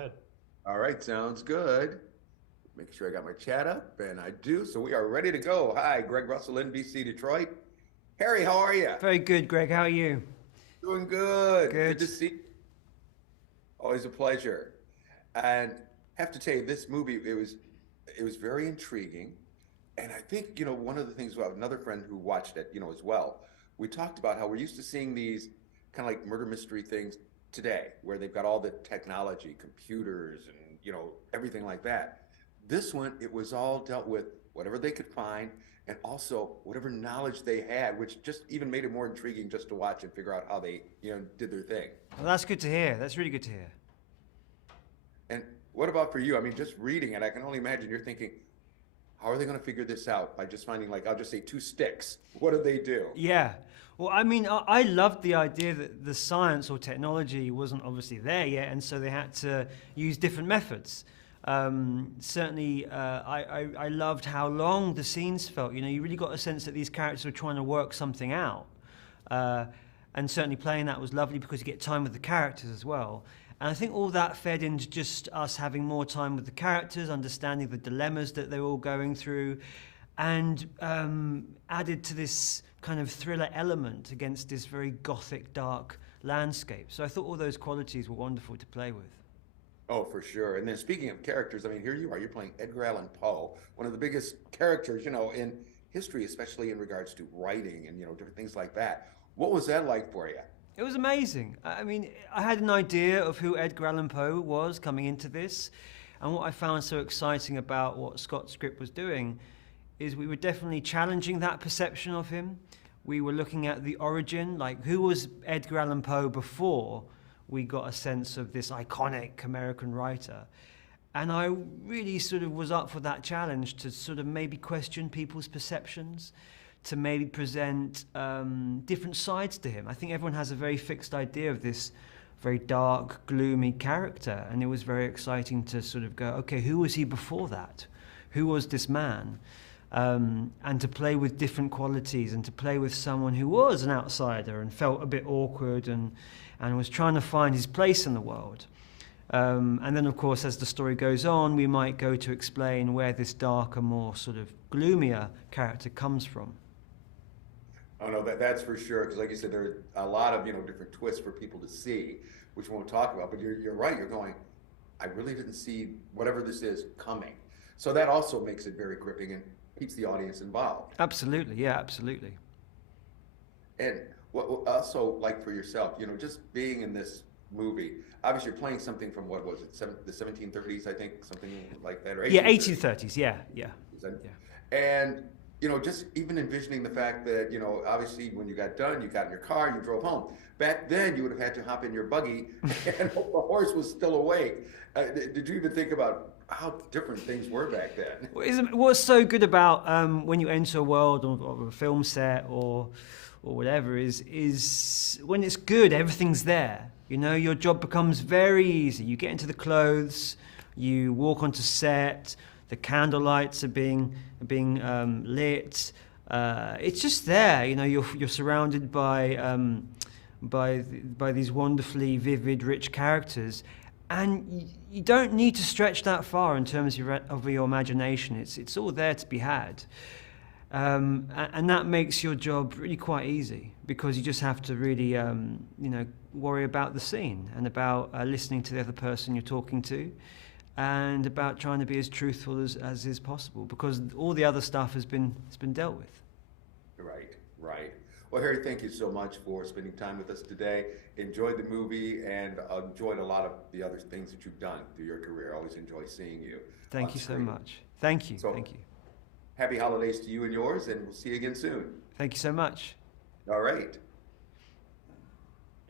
ahead. All right, sounds good. Make sure I got my chat up, and I do. So we are ready to go. Hi, Greg Russell, NBC Detroit. Harry, how are you? Very good, Greg. How are you? Doing good. Good Good. to see you. Always a pleasure. And have to tell you, this movie, it was very intriguing. And I think, one of the things, well, another friend who watched it, as well, we talked about how we're used to seeing these kind of like murder mystery things today, where they've got all the technology, computers, and, everything like that. This one, it was all dealt with whatever they could find and also whatever knowledge they had, which just even made it more intriguing just to watch and figure out how they, did their thing. Well, that's good to hear. That's really good to hear. And what about for you? I mean, just reading it, I can only imagine you're thinking, how are they going to figure this out by just finding, like, I'll just say two sticks? What do they do? Yeah. Well, I mean, I loved the idea that the science or technology wasn't obviously there yet, and so they had to use different methods. Certainly, I loved how long the scenes felt. You really got a sense that these characters were trying to work something out. And certainly playing that was lovely because you get time with the characters as well. And I think all that fed into just us having more time with the characters, understanding the dilemmas that they're all going through, and added to this kind of thriller element against this very gothic, dark landscape. So I thought all those qualities were wonderful to play with. Oh, for sure. And then speaking of characters, I mean, here you are, you're playing Edgar Allan Poe, one of the biggest characters, in history, especially in regards to writing and, different things like that. What was that like for you? It was amazing. I mean, I had an idea of who Edgar Allan Poe was coming into this, and what I found so exciting about what Scott's script was doing is we were definitely challenging that perception of him. We were looking at the origin, like who was Edgar Allan Poe before we got a sense of this iconic American writer. And I really sort of was up for that challenge to sort of maybe question people's perceptions, to maybe present different sides to him. I think everyone has a very fixed idea of this very dark, gloomy character, and it was very exciting to sort of go, okay, who was he before that? Who was this man? And to play with different qualities and to play with someone who was an outsider and felt a bit awkward and was trying to find his place in the world. And then, of course, as the story goes on, we might go to explain where this darker, more sort of gloomier character comes from. Oh no, that's for sure. Because like you said, there are a lot of different twists for people to see, which we won't talk about. But you're right. You're going, I really didn't see whatever this is coming. So that also makes it very gripping and keeps the audience involved. Absolutely, yeah, absolutely. And what also, like for yourself, just being in this movie. Obviously, you're playing something from what was it, the 1730s, I think, something like that, or Yeah, 1830s. 1830s, yeah, yeah. Yeah. And just even envisioning the fact that obviously when you got done, you got in your car, you drove home. Back then, you would have had to hop in your buggy, and hope the horse was still awake. Did you even think about how different things were back then? What's so good about when you enter a world or a film set or whatever is when it's good, everything's there. Your job becomes very easy. You get into the clothes, you walk onto set, the candle lights are being lit. It's just there. You're surrounded by these wonderfully vivid, rich characters, and you don't need to stretch that far in terms of your imagination. It's all there to be had. And that makes your job really quite easy because you just have to really, worry about the scene and about listening to the other person you're talking to, and about trying to be as truthful as is possible because all the other stuff has been dealt with. Right. Well, Harry, thank you so much for spending time with us today. Enjoyed the movie and enjoyed a lot of the other things that you've done through your career. Always enjoy seeing you. Thank you so much. Thank you. So, thank you. Happy holidays to you and yours, and we'll see you again soon. Thank you so much. All right.